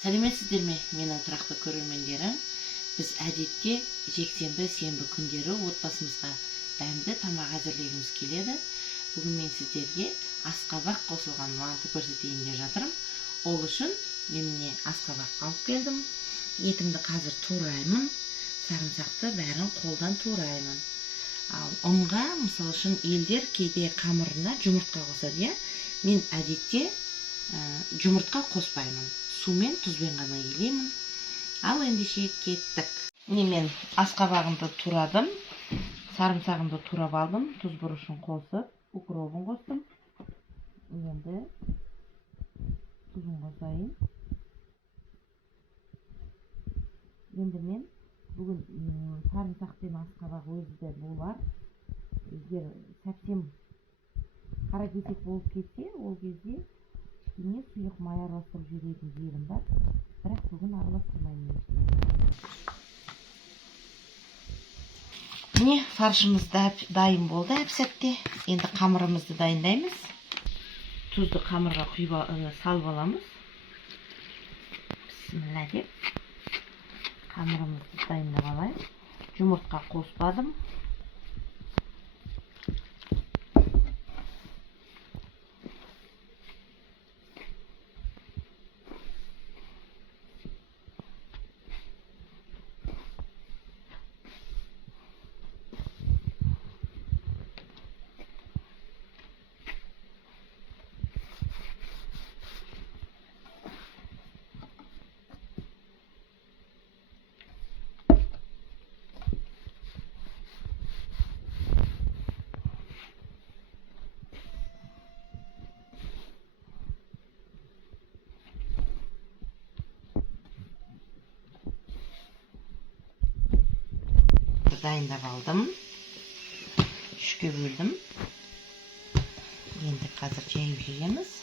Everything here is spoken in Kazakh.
Сәлеметсіздер ме, менің тұрақты көрермендерім? Біз әдетте жексенбі, сенбі күндері отбасымызға дәмді тамақ әзірлегіміз келеді. Бүгін мен сіздерге асқабақ қосылған манты көрсетейін деп жатырмын. Ол үшін мен міне асқабақ алып келдім. Етімді қазір тураймын. Сарымсақты бәрін қолдан тураймын. Ал ұнға, мысалы үшін елдер кейде қамырына жұмыртқа қосады, иә? Мен әдетте жұмыртқа қоспаймын. Сумен, тұзбен ғана елеймін. Ал ендеше кеттік. Мен асқабағымды турадым. Сарымсағымды турап алдым. Тұз бұрышын қосып, укропын қостым. Енді тұзын қосайын. Енді мен бүгін сарымсақ пен асқабақ өзі де болар. Егер сәпсем қара кесек болып кетсе, ол кезде кішкене сұйық май араластырып жіберетін жерім бар. Бірақ бүгін араластырмаймын. Міне фаршымыз дайын болды әп-сәтте. Енді қамырымызды дайындаймыз. Тұзды қамырға салып аламыз. Бісміллә деп. Қамырымызды дайындап алайық. Жұмыртқа қоспадым. Dayındап алдым. Үшке бөлдім. Енді қазір жайып жейміз.